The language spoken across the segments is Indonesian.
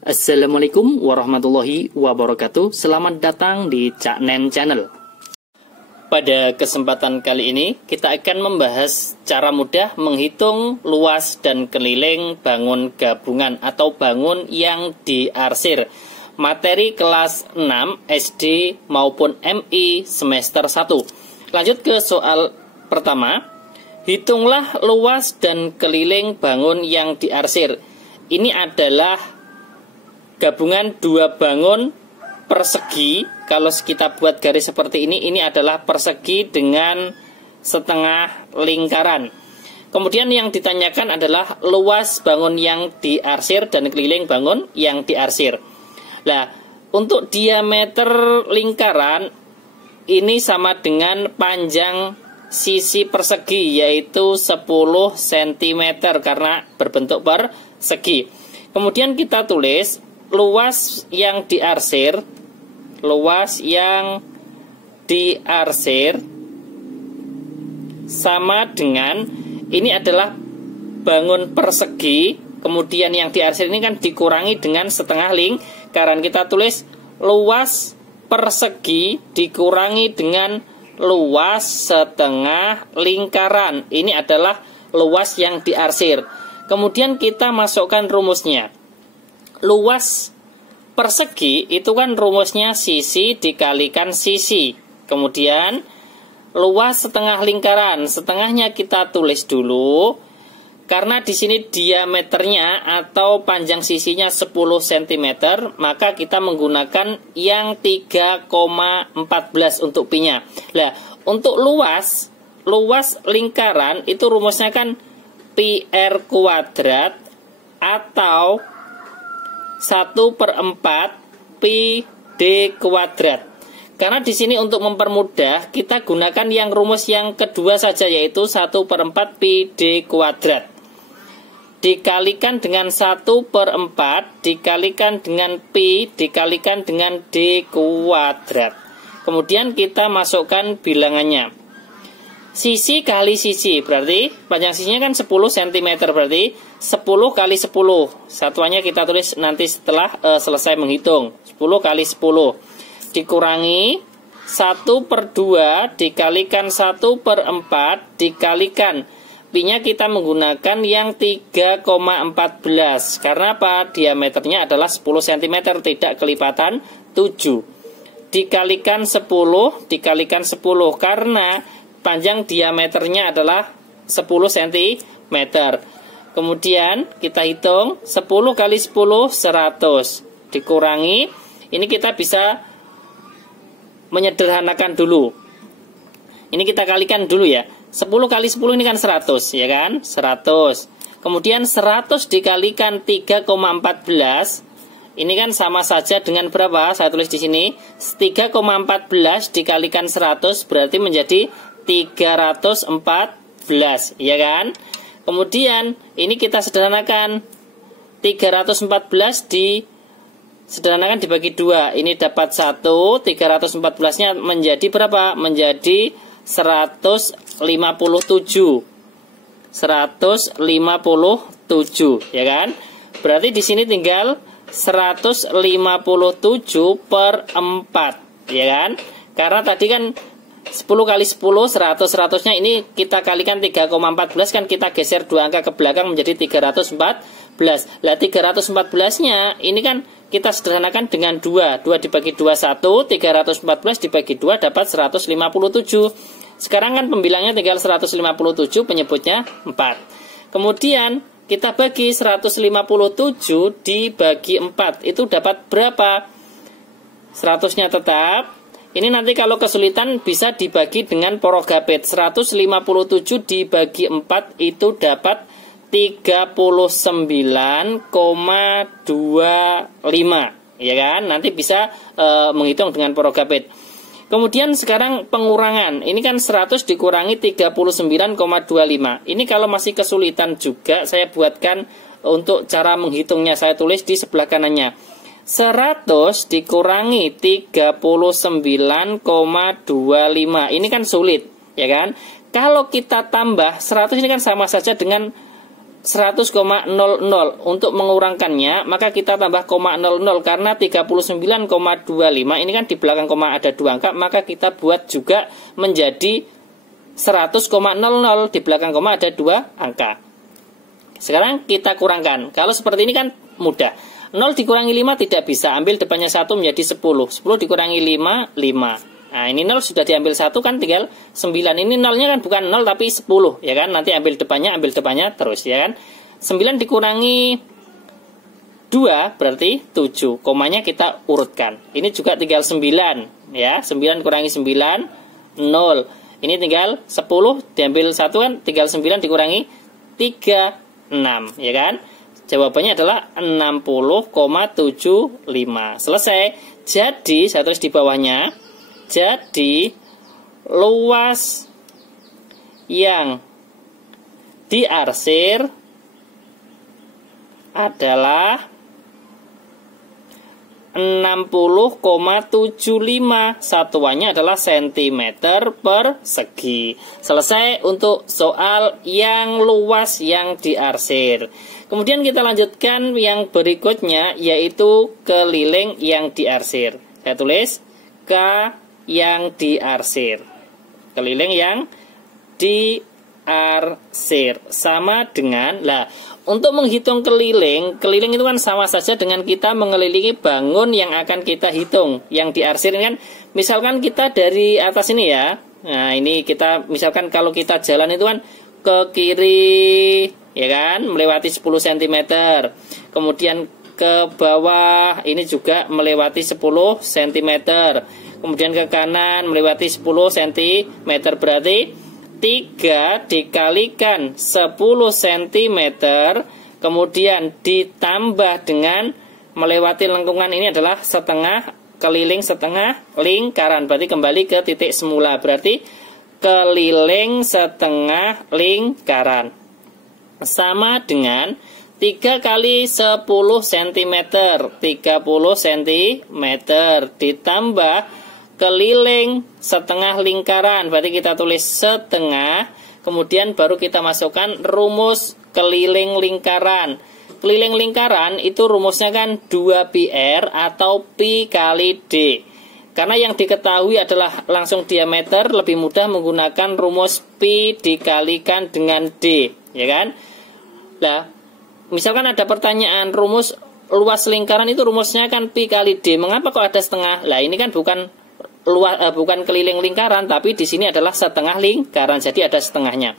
Assalamualaikum warahmatullahi wabarakatuh. Selamat datang di Cak Nen Channel. Pada kesempatan kali ini kita akan membahas cara mudah menghitung luas dan keliling bangun gabungan atau bangun yang diarsir. Materi kelas 6 SD maupun MI semester 1. Lanjut ke soal pertama. Hitunglah luas dan keliling bangun yang diarsir. Ini adalah gabungan dua bangun persegi. Kalau kita buat garis seperti ini adalah persegi dengan setengah lingkaran. Kemudian yang ditanyakan adalah luas bangun yang diarsir dan keliling bangun yang diarsir. Nah, untuk diameter lingkaran ini sama dengan panjang sisi persegi, yaitu 10 cm karena berbentuk persegi. Kemudian kita tulis luas yang diarsir sama dengan, ini adalah bangun persegi, kemudian yang diarsir ini kan dikurangi dengan setengah lingkaran. Kita tulis luas persegi dikurangi dengan luas setengah lingkaran. Ini adalah luas yang diarsir. Kemudian kita masukkan rumusnya. Luas persegi itu kan rumusnya sisi dikalikan sisi. Kemudian luas setengah lingkaran, setengahnya kita tulis dulu. Karena di sini diameternya atau panjang sisinya 10 cm, maka kita menggunakan yang 3,14 untuk pi-nya. Nah, untuk luas lingkaran itu rumusnya kan pi r kuadrat atau 1/4 pi d kuadrat. Karena di sini untuk mempermudah kita gunakan yang rumus yang kedua saja, yaitu 1/4 pi d kuadrat dikalikan dengan 1/4 dikalikan dengan pi dikalikan dengan d kuadrat. Kemudian kita masukkan bilangannya. Sisi kali sisi berarti panjang sisinya kan 10 cm, berarti 10 kali 10. Satuannya kita tulis nanti setelah selesai menghitung. 10 kali 10 dikurangi 1/2 dikalikan 1/4 dikalikan pi-nya kita menggunakan yang 3,14. Karena apa? Diameternya adalah 10 cm, tidak kelipatan 7. Dikalikan 10 dikalikan 10 karena panjang diameternya adalah 10 cm. Kemudian kita hitung 10 kali 10 100 dikurangi, ini kita bisa menyederhanakan dulu. Ini kita kalikan dulu ya. 10 kali 10 ini kan 100 ya kan? 100. Kemudian 100 dikalikan 3,14. Ini kan sama saja dengan berapa? Saya tulis di sini 3,14 dikalikan 100 berarti menjadi 314, ya kan? Kemudian ini kita sederhanakan, 314 disederhanakan dibagi 2. Ini dapat 1, 314-nya menjadi berapa? Menjadi 157. 157, ya kan? Berarti di sini tinggal 157/4, ya kan? Karena tadi kan 10 kali 10 100-nya ini kita kalikan 3,14, kan kita geser 2 angka ke belakang menjadi 314. Lah 314-nya ini kan kita sederhanakan dengan 2 dibagi 2 1, 314 dibagi 2 dapat 157. Sekarang kan pembilangnya tinggal 157, penyebutnya 4. Kemudian kita bagi 157 dibagi 4, itu dapat berapa? 100-nya tetap. Ini nanti kalau kesulitan bisa dibagi dengan porogapit. 157 dibagi 4 itu dapat 39,25, ya kan? Nanti bisa menghitung dengan porogapit. Kemudian sekarang pengurangan. Ini kan 100 dikurangi 39,25. Ini kalau masih kesulitan juga saya buatkan untuk cara menghitungnya. Saya tulis di sebelah kanannya. 100 dikurangi 39,25. Ini kan sulit, ya kan? Kalau kita tambah 100 ini kan sama saja dengan 100,00. Untuk mengurangkannya, maka kita tambah 0,00 karena 39,25 ini kan di belakang koma ada 2 angka, maka kita buat juga menjadi 100,00, di belakang koma ada 2 angka. Sekarang kita kurangkan. Kalau seperti ini kan mudah. 0 dikurangi 5 tidak bisa, ambil depannya 1 menjadi 10. 10 dikurangi 5, 5. Nah, ini 0 sudah diambil 1 kan tinggal 9. Ini 0-nya kan bukan 0 tapi 10, ya kan? Nanti ambil depannya terus, ya kan? 9 dikurangi 2 berarti 7. Komanya kita urutkan. Ini juga tinggal 9, ya. 9 kurangi 9, 0. Ini tinggal 10 diambil 1 kan tinggal 9 dikurangi 3, 6, ya kan? Jawabannya adalah 60,75. Selesai. Jadi, saya tulis di bawahnya. Jadi, luas yang diarsir adalah 60,75. Satuannya adalah cm persegi. Selesai untuk soal yang luas yang diarsir. Kemudian kita lanjutkan yang berikutnya, yaitu keliling yang diarsir. Saya tulis K yang diarsir. Keliling yang diarsir sama dengan, untuk menghitung keliling itu kan sama saja dengan kita mengelilingi bangun yang akan kita hitung. Yang diarsir ini kan, misalkan kita dari atas ini ya. Nah, ini kita misalkan kalau kita jalan itu kan ke kiri, ya kan, melewati 10 cm. Kemudian ke bawah ini juga melewati 10 cm. Kemudian ke kanan melewati 10 cm. Berarti 3 dikalikan 10 cm, kemudian ditambah dengan melewati lengkungan ini adalah setengah keliling setengah lingkaran. Berarti kembali ke titik semula. Berarti keliling setengah lingkaran sama dengan 3 kali 10 cm, 30 cm ditambah keliling setengah lingkaran. Berarti kita tulis setengah, kemudian baru kita masukkan rumus keliling lingkaran. Keliling lingkaran itu rumusnya kan 2πr atau pi kali d. Karena yang diketahui adalah langsung diameter, lebih mudah menggunakan rumus pi dikalikan dengan d, ya kan? Nah, misalkan ada pertanyaan rumus luas lingkaran itu rumusnya kan pi kali d. Mengapa kok ada setengah? Lah, ini kan bukan keliling lingkaran, tapi di sini adalah setengah lingkaran, jadi ada setengahnya.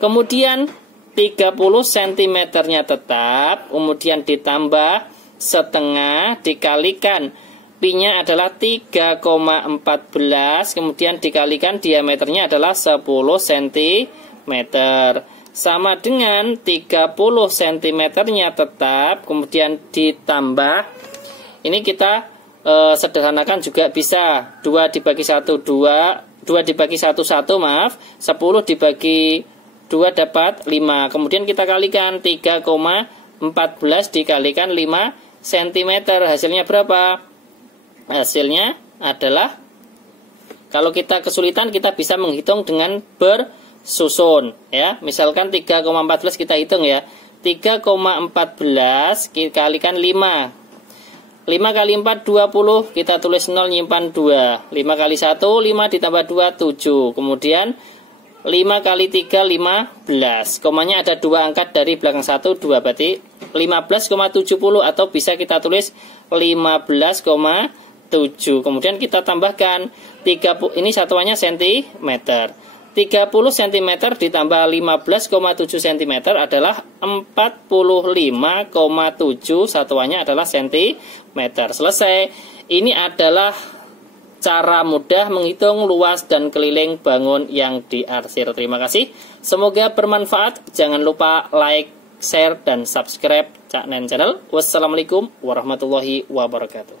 Kemudian 30 cm-nya tetap, kemudian ditambah setengah dikalikan pi-nya adalah 3,14, kemudian dikalikan diameternya adalah 10 cm. Sama dengan 30 cm-nya tetap, kemudian ditambah, ini kita sederhanakan juga bisa 2 dibagi 1 2, 2 dibagi 1 1, maaf, 10 dibagi 2 dapat 5. Kemudian kita kalikan 3,14 dikalikan 5 cm. Hasilnya berapa? Hasilnya adalah, kalau kita kesulitan kita bisa menghitung dengan bersusun, ya. Misalkan 3,14 kita hitung ya. 3,14 dikalikan 5. 5 kali 4, 20. Kita tulis 0, nyimpan 2. 5 kali 1, 5 ditambah 2, 7. Kemudian 5 kali 3, 15. Komanya ada 2 angkat dari belakang 1, 2. Berarti 15,70 atau bisa kita tulis 15,7. Kemudian kita tambahkan 30, ini satuannya cm. 30 cm ditambah 15,7 cm adalah 45,7, satuannya adalah cm. Selesai. Ini adalah cara mudah menghitung luas dan keliling bangun yang diarsir. Terima kasih. Semoga bermanfaat. Jangan lupa like, share, dan subscribe Cak Nen Channel. Wassalamualaikum warahmatullahi wabarakatuh.